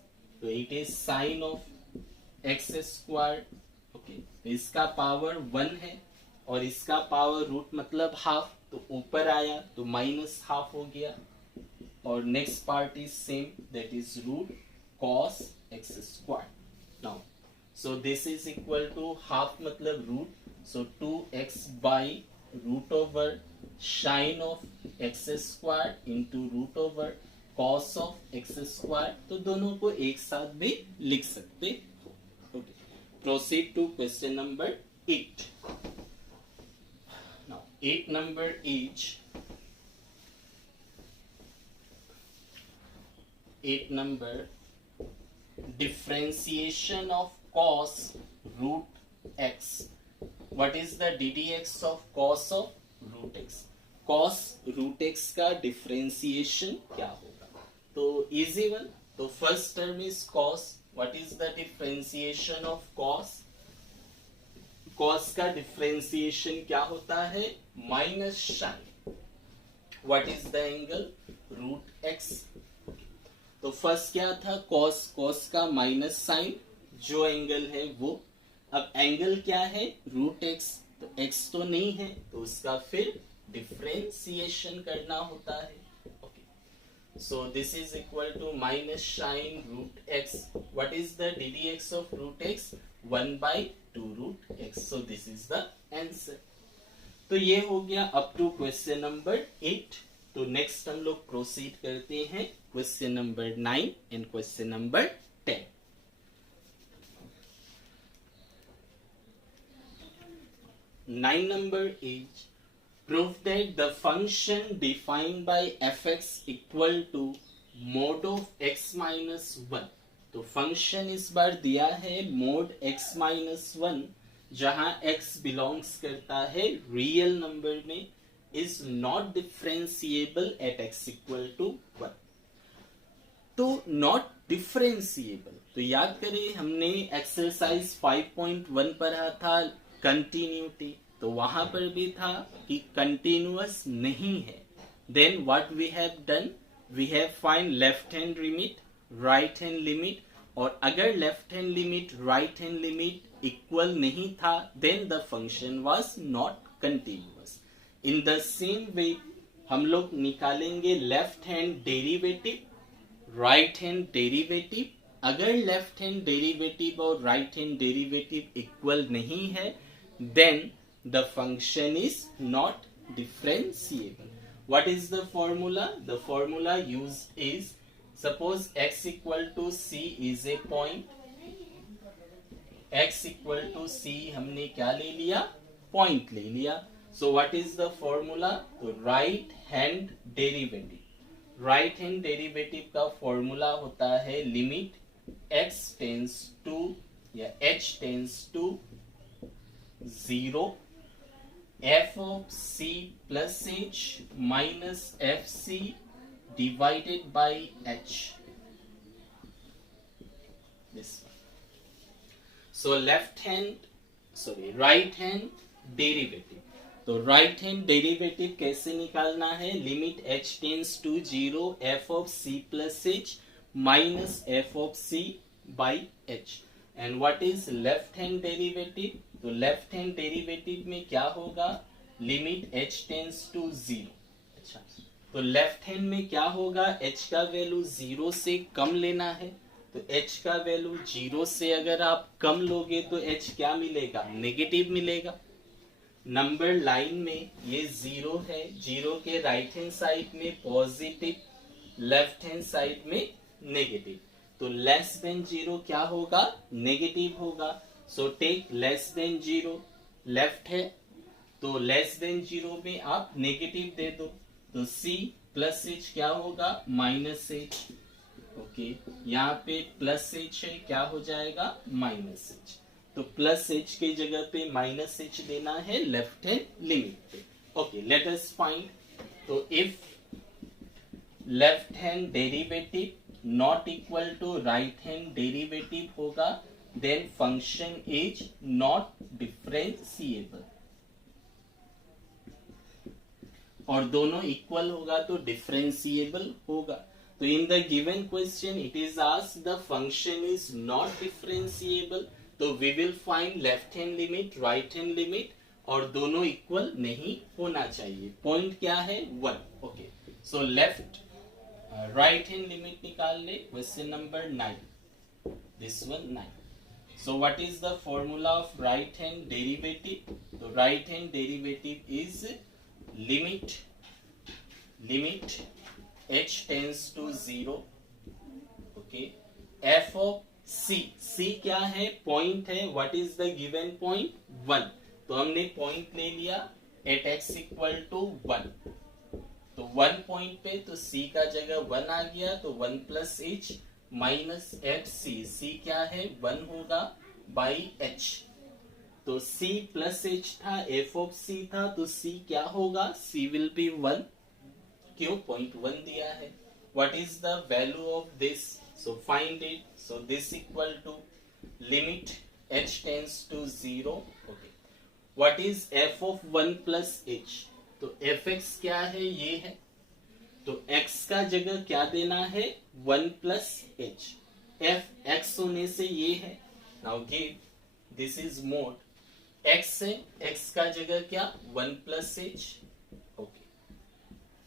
तो it is sine of x square. Okay तो इसका पावर 1 है और इसका पावर रूट मतलब हाफ, तो ऊपर आया तो माइनस हाफ हो गया, और next part is same that is root cos x square. Now so this is equal to half मतलब root, so 2x by root over sine of x square into root over cos of x square, तो दोनों को एक साथ भी लिख सकते हो। Okay proceed to question number 8। Now 8 number is 8 number differentiation of cos root x. What is the ddx of cos of root x? Cos root x का differentiation क्या होगा, तो easy one, तो first term is cos, what is the differentiation of cos? Cos का differentiation क्या होता है minus sin, what is the angle root x। तो फर्स्ट क्या था कॉस, कॉस का माइनस साइन जो एंगल है वो, अब एंगल क्या है रूट एक्स, तो एक्स तो नहीं है तो उसका फिर डिफरेंशिएशन करना होता है। Okay so this is equal to minus sine root x, what is the d d x of root x 1 by 2 root x, so this is the answer. तो ये हो गया अप टू क्वेश्चन नंबर 8। तो next हम लोग proceed करते हैं question number 9 and question number 10। Nine number is prove that the function defined by fx equal to mod of x minus 1। तो फंक्शन इस बार दिया है mod x minus 1, जहां x बिलोंग्स करता है रियल नंबर में, is not differentiable at x equal to 1। तो not differentiable. तो याद करें हमने एक्सरसाइज 5.1 पढ़ा था कंटिन्यूटी, तो वहां पर भी था कि कंटिन्यूअस नहीं है। Then what we have done, we have find left hand limit, right hand limit, और अगर left hand limit right hand limit equal नहीं था then the function was not continuous. In the same way हम लोग निकालेंगे left hand derivative, right hand derivative. अगर left hand derivative और right hand derivative equal नहीं है then the function is not differentiable. What is the formula? The formula use is, suppose x equal to c is a point, x equal to c हमने क्या ले लिया? Point ले लिया। So what is the formula? तो right hand derivative, right hand derivative का formula होता है लिमिट x टेंस टू या h tends to 0 f of c plus h minus f c divided by h। This so right hand derivative. तो right hand derivative कैसे निकालना है? Limit h tends to 0 f of c plus h minus f of c by h। And what is left hand derivative? तो left hand derivative में क्या होगा? Limit h tends to 0। अच्छा, तो left hand में क्या होगा? h का वैल्यू 0 से कम लेना है। तो h का वैल्यू 0 से अगर आप कम लोगे तो h क्या मिलेगा? नेगेटिव मिलेगा। नंबर लाइन में ये 0 है, 0 के राइट हैंड साइड में पॉजिटिव, लेफ्ट हैंड साइड में नेगेटिव। तो लेस देन 0 क्या होगा? नेगेटिव होगा। So take less than 0, left है तो लेस देन 0 में आप नेगेटिव दे दो। तो c प्लस h क्या होगा? Minus h। ओके, यहाँ पे प्लस h है, क्या हो जाएगा? Minus h। तो प्लस h की जगह पे माइनस h देना है लेफ्ट हैंड लिमिट पे। Okay, let us find. तो if left hand derivative not equal to right hand derivative होगा then function is not differentiable, और दोनों इक्वल होगा तो डिफरेंशिएबल होगा। तो in the given question it is asked the function is not differentiable, तो we will find left hand limit, right hand limit, और दोनों इक्वल नहीं होना चाहिए। पॉइंट क्या है? 1। Okay, so left right hand limit निकाल ले। Question number 9, this one 9। So what is the formula of right hand derivative? तो right hand derivative is limit h tends to 0, okay, f of c क्या है? Point है। What is the given point? 1। तो हमने point ले लिया eight x equal to 1। तो 1 point पे तो c का जगह 1 आ गया, तो 1 plus h minus f c क्या है? 1 होगा बाई h। तो c प्लस h था, f ऑफ c था, तो c क्या होगा? c will be 1। क्यों? पॉइंट 1 दिया है। What is the value of this? So find it. So this equal to limit h tends to 0. Okay. What is f of 1 plus h? तो fx क्या है? ये है। तो x का जगह क्या देना है? 1 plus h। f x होने से ये है। Now give this is mod x है, x का जगह क्या? 1 plus h। Okay.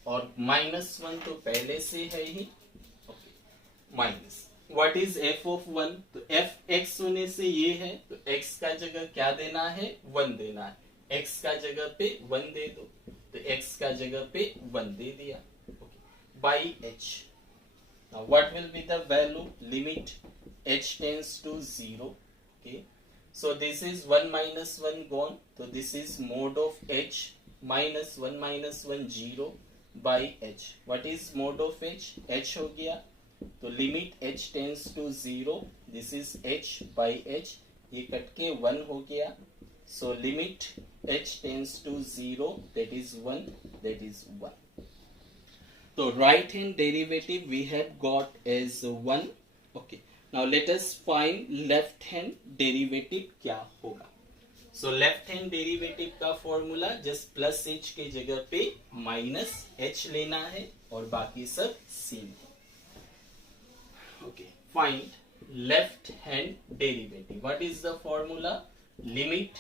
और -1 तो पहले से है ही। Minus what is f of 1? तो f x होने से ये है, तो x का जगह क्या देना है? 1 देना है। x का जगह पे 1 दे दो, तो x का जगह पे 1 दे दिया। By h। Now what will be the value? Limit h tends to 0। Okay, so this is 1 minus 1 gone, तो this is mod of h minus 1 0 by h। What is mod of h? h हो गया, तो limit h tends to 0, this is h by h, ये cut के 1 हो गया। So limit h tends to 0 that is 1, that is 1। तो right hand derivative we have got as 1. Okay, now let us find left hand derivative क्या होगा. So left hand derivative का formula just plus h के जगह पे minus h लेना है और बाकी सब सेम है. Okay, find left hand derivative. What is the formula? Limit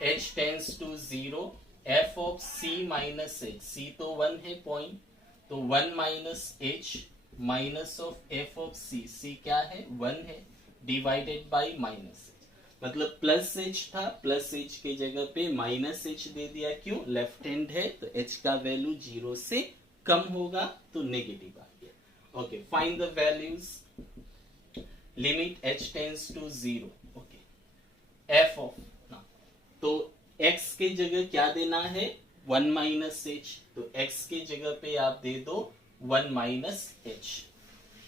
h tends to 0 f of c minus h. c तो 1 है पॉइंट, तो 1 minus h minus of f of c. c क्या है? 1 है, डिवाइडेड बाई माइनस h. मतलब plus h था, plus h के जगह पे माइनस h दे दिया. क्यों? लेफ्ट हैंड है तो h का वैल्यू 0 से कम होगा तो नेगेटिव आ गया. Okay, find the values. Limit h tends to 0. Okay, f of, तो x के जगह क्या देना है? 1 माइनस h. तो x के जगह पे आप दे दो 1 माइनस h.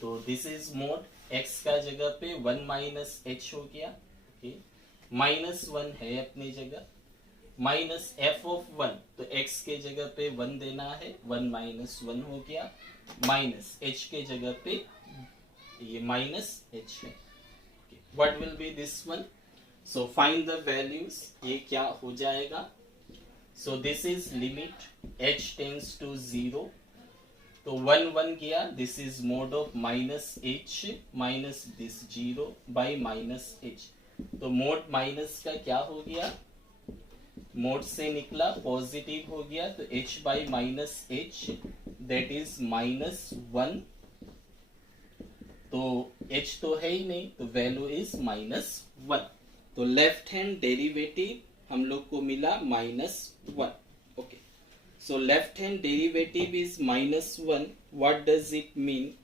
तो दिस इज मोड. x का जगह पे 1 माइनस h हो गया. ओके, माइनस 1 है अपनी जगह. माइनस f ऑफ 1, तो x के जगह पे 1 देना है, 1 माइनस 1 हो गया. माइनस h के जगह पे ये माइनस h है. What will B this one? So find the values. ये क्या हो जाएगा? So this is limit h tends to 0. तो 1 1 गया. This is mode of minus h minus this 0 by minus h. तो मोड माइनस का क्या हो गया? मोड से निकला पॉजिटिव हो गया, तो h by minus h that is minus 1. तो h तो है ही नहीं, तो वैल्यू इज माइनस 1. तो लेफ्ट हैंड डेरिवेटिव हम लोग को मिला minus 1. Okay, so left hand derivative is minus 1. What does it mean?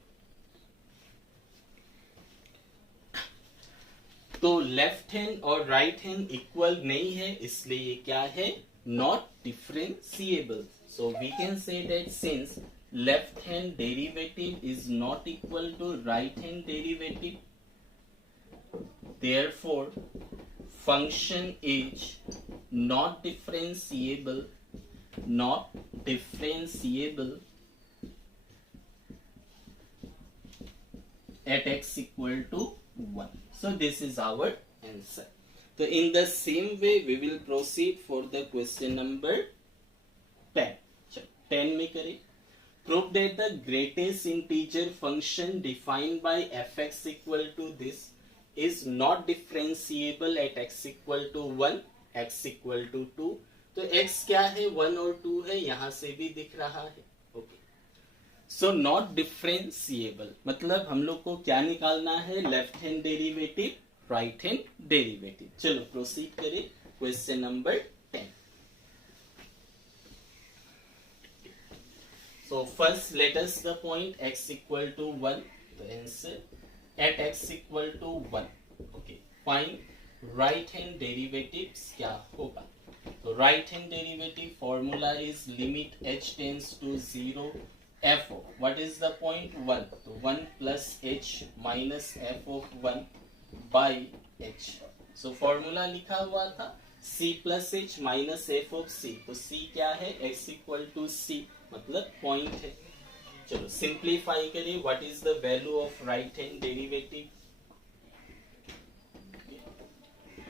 तो लेफ्ट हैंड और राइट हैंड इक्वल नहीं है, इसलिए ये क्या है? Not differentiable. So we can say that since left hand derivative is not equal to right hand derivative, therefore function is not differentiable at x equal to 1. So this is our answer. So in the same way we will proceed for the question number 10. 10 में करें. Prove that the greatest integer function defined by fx equal to this is not differentiable at x equal to 1, x equal to 2. तो x क्या है? 1 और 2 है, यहां से भी दिख रहा है. ओके, सो नॉट डिफरेंशिएबल मतलब हम लोग को क्या निकालना है? Left hand derivative, right hand derivative. चलो प्रोसीड करें. Question number 10. So first let us the point x equal to 1. The answer at x equal to 1. Okay, find right hand derivatives क्या होगा? तो right hand derivative formula is limit h tends to 0 f of what is the point? 1. तो 1 plus h minus f of 1 by h. So formula लिखा हुआ था c plus h minus f of c. तो c क्या है? x equal to c मतलब point है. चलो सिंप्लीफाई करें. What is the value of right hand derivative?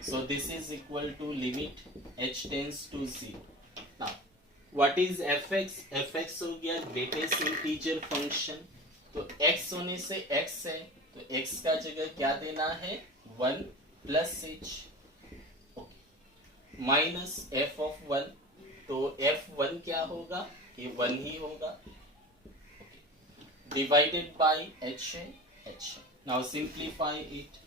So this is equal to limit h tends to 0. Now what is fx? fx हो गया greatest integer function. तो x होने से x है, तो x का जगह क्या देना है? 1 plus h minus f of 1. तो f1 क्या होगा? ये 1 ही होगा, डिवाइडेड बाई h है, h. Now simplify it.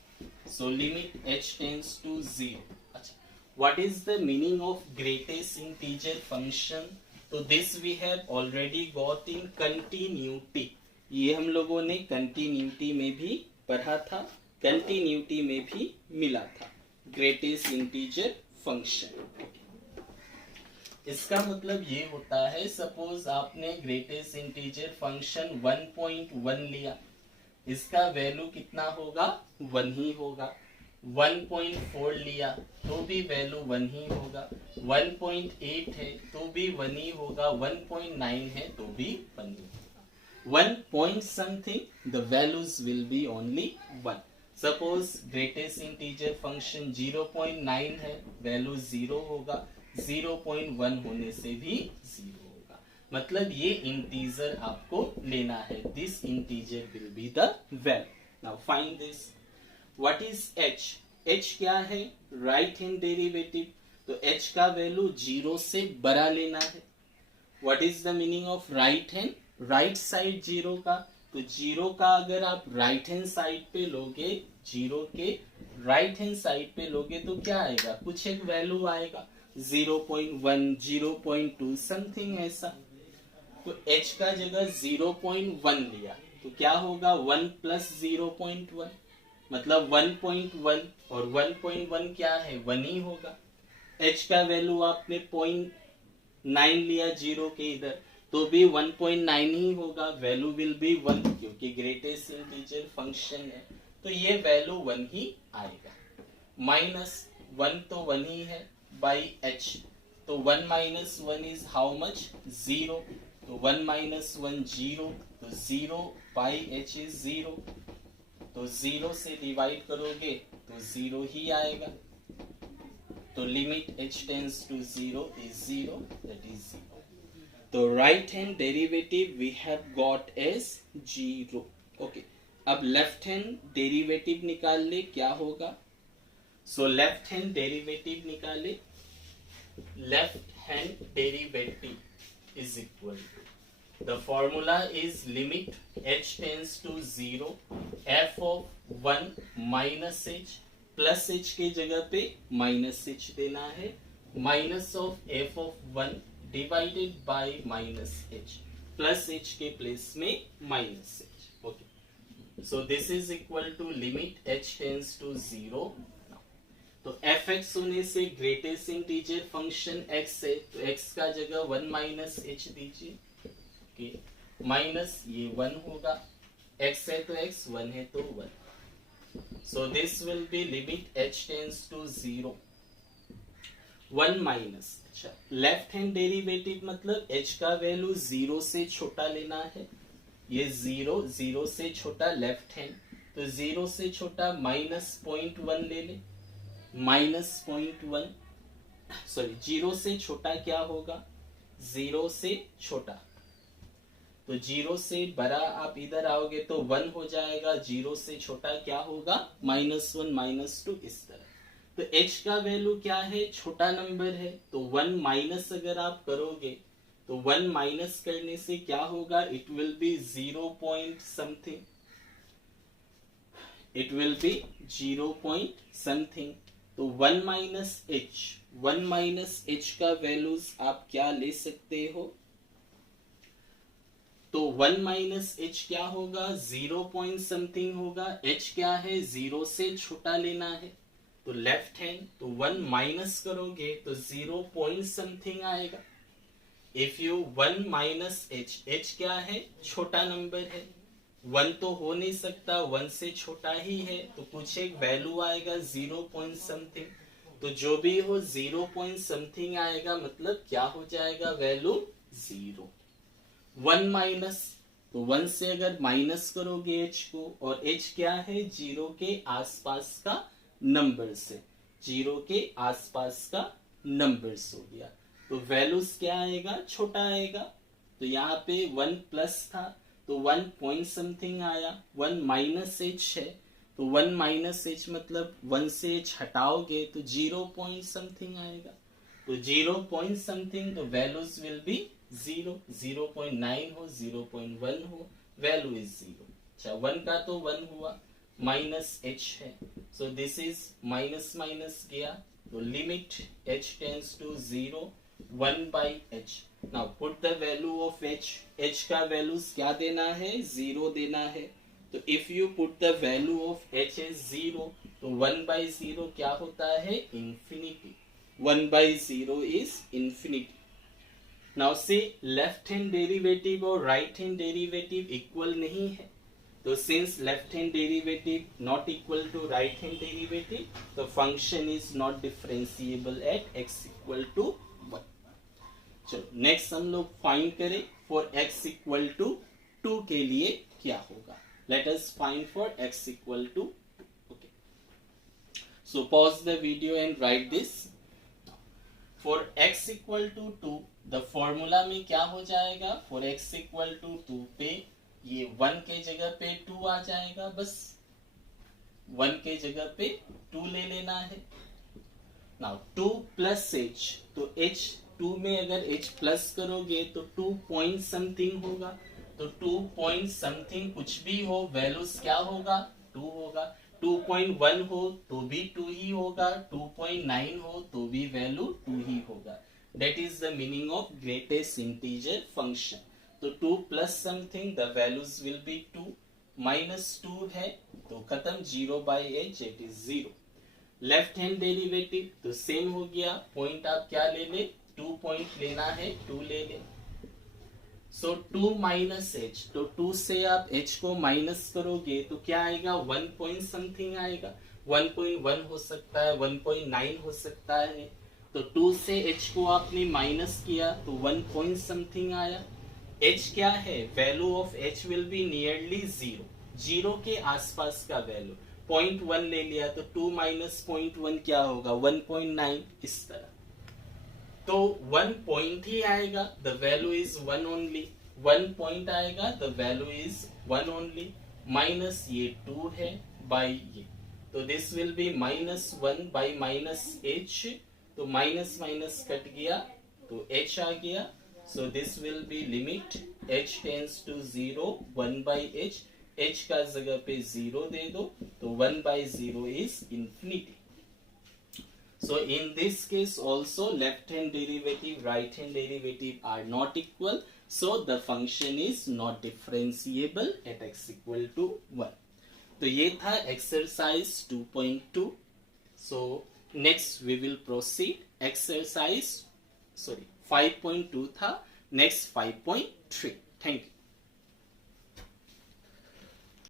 So limit h tends to 0. अच्छा, what is the meaning of greatest integer function? तो this we have already got in continuity. ये हम लोगों ने कंटिन्यूटी में भी पढ़ा था, कंटिन्यूटी में भी मिला था ग्रेटेस्ट इंटीजर फंक्शन. इसका मतलब ये होता है, सपोज आपने ग्रेटेस्ट इंटीजर फंक्शन 1.1 लिया, इसका वैल्यू कितना होगा? 1 ही होगा. 1.4 लिया तो भी वैल्यू 1 ही होगा, 1.8 है तो भी 1 ही होगा, 1.9 है तो भी 1 ही होगा। 1 point something, the values will be only 1. Suppose greatest integer function 0.9 है, वैल्यू 0 होगा, 0.1 होने से भी 0 होगा। मतलब ये इंटीजर आपको लेना है, this integer will be the value. Now find this. What is h? h क्या है? राइट हैंड डेरिवेटिव, तो h का वैल्यू 0 से बड़ा लेना है। What is the meaning of right hand? Right side 0 का, तो 0 का अगर आप राइट हैंड साइड पे लोगे, 0 के राइट हैंड साइड पे लोगे तो क्या आएगा? कुछ एक वैल्यू आएगा, 0.1, 0.2 समथिंग ऐसा। तो h का जगह 0.1 लिया तो क्या होगा? 1 प्लस 0.1 मतलब 1.1, और 1.1 क्या है? 1 ही होगा। h का वैल्यू आपने 0.9 लिया 0 के इधर तो भी 1.9 ही होगा, वैल्यू विल बी 1, क्योंकि ग्रेटेस्ट इंटीजर फंक्शन है तो ये वैल्यू 1 ही आएगा। माइनस 1 तो 1 ही है बाई h, तो 1 माइनस 1 इज हाउ मच? 0, तो 1 माइनस 1 0, तो 0 बाई h इज 0, तो 0 से डिवाइड करोगे तो 0 ही आएगा। तो limit h tends to 0 is 0, that is 0। तो right hand derivative we have got as 0। Okay, अब लेफ्ट हैंड डेरिवेटिव निकाल ले, क्या होगा? सो लेफ्ट हैंड डेरिवेटिव निकाले, left hand derivative is equal to, the formula is limit h tends to 0 f of 1 minus h, plus h के जगह पे minus h देना है, minus of f of 1 divided by minus h, plus h के place में minus h। Okay, so this is equal to limit h tends to 0। तो fx होने से ग्रेटेस्ट इंटीजर फंक्शन x है, तो x का जगह 1 माइनस h दीजिए, माइनस ये 1 होगा, x है तो x, 1 है तो 1। So this will be limit h tends to 0, 1 minus. अच्छा, लेफ्ट हैंड डेरिवेटिव मतलब h का वैल्यू 0 से छोटा लेना है, ये 0, 0 से छोटा लेफ्ट हैंड, तो 0 से छोटा माइनस 0.1 ले ले, माइनस 0.1, सॉरी 0 से छोटा क्या होगा? 0 से छोटा, तो 0 से बड़ा आप इधर आओगे तो 1 हो जाएगा, 0 से छोटा क्या होगा? माइनस 1, माइनस 2, इस तरह। तो h का वैल्यू क्या है? छोटा नंबर है, तो 1 माइनस अगर आप करोगे तो 1 माइनस करने से क्या होगा? It will B 0 point something, it will B 0 point something. तो 1 माइनस h, 1 माइनस h का वैल्यूज आप क्या ले सकते हो? तो 1 माइनस h क्या होगा? 0 पॉइंट समथिंग होगा। h क्या है? 0 से छोटा लेना है, तो लेफ्ट हैंड, तो 1 माइनस करोगे तो 0 पॉइंट समथिंग आएगा। If you 1 minus h, h क्या है? छोटा नंबर है, 1 तो हो नहीं सकता, 1 से छोटा ही है, तो कुछ एक वैल्यू आएगा 0 पॉइंट समथिंग, तो जो भी हो 0 पॉइंट समथिंग आएगा, मतलब क्या हो जाएगा? वैल्यू 0। 1 माइनस, तो 1 से अगर माइनस करोगे h को, और h क्या है? 0 के आसपास का नंबर से, 0 के आसपास का नंबर्स हो गया, तो वैल्यूज क्या आएगा? छोटा आएगा। तो यहाँ पे 1 प्लस था तो 1 पॉइंट समथिंग आया, 1 माइनस h है तो 1 माइनस h मतलब 1 से h हटाओगे तो 0 पॉइंट समथिंग आएगा, तो 0 पॉइंट समथिंग, तो वैल्यूज विल बी 0, 0.9 हो, 0.1 हो, वैल्यू इज 0। अच्छा, 1 का तो 1 हुआ, माइनस h है, so this is minus minus गया, तो limit h tends to 0, 1 by h। Now put the value of h, h का वैल्यूज क्या देना है? 0 देना है, तो if you put the value of h is 0, तो 1 बाई 0 क्या होता है? Infinity, 1 by 0 is infinity. Now say left hand derivative और राइट हैंड डेरिवेटिव इक्वल नहीं है, तो since left hand derivative not equal to right hand derivative, the function is not differentiable at x equal to 1. चलो next हम लोग find करें for x equal to 2 के लिए क्या होगा. Let us find for x equal to 2. Okay, so pause the video and write this. For x equal to 2 the formula में क्या हो जाएगा, फॉर x इक्वल टू 2 पे ये 1 के जगह पे 2 आ जाएगा. बस 1 के जगह पे 2 ले लेना है. नाउ 2 प्लस h, तो h 2 में अगर h प्लस करोगे तो 2 पॉइंट समथिंग होगा. तो 2 पॉइंट समथिंग कुछ भी हो, वैल्यूज क्या होगा, 2 होगा. 2.1 हो तो भी 2 ही होगा. 2.9 हो तो भी वैल्यू 2 ही होगा. That is the meaning of greatest integer function. तो 2 plus something the values will be 2. Minus 2 है तो खत्म, 0 by h it is 0. Left hand derivative तो सेम हो गया. पॉइंट आप क्या ले ले, 2 पॉइंट लेना है, 2 ले ले. सो 2 माइनस h, तो 2 से आप h को माइनस करोगे तो क्या आएगा, 1 पॉइंट समथिंग आएगा. 1.1 हो सकता है, 1.9 हो सकता है. तो 2 से h को आपने माइनस किया तो 1 पॉइंट समथिंग आया. h क्या है, value of h will be nearly 0, 0 के आसपास का वैल्यू. 0.1 ले लिया तो 2 माइनस 0.1 क्या होगा, 1.9. इस तरह तो 1 पॉइंट ही आएगा, the value is 1 only. 1 point आएगा, the value is 1 only. Minus ये 2 है बाई ये, तो this will be minus 1 by minus h. तो माइनस माइनस कट गया तो h आ गया. So this will be limit h tends to 0, 1 by h. h का जगह पे 0 दे दो तो 1 by 0 is infinity. So in this case also left hand derivative, right hand derivative are not equal. So the function is not differentiable at x equal to 1. तो ये था exercise 2.2. So next we will proceed exercise 5.2 था, next 5.3. Thank you.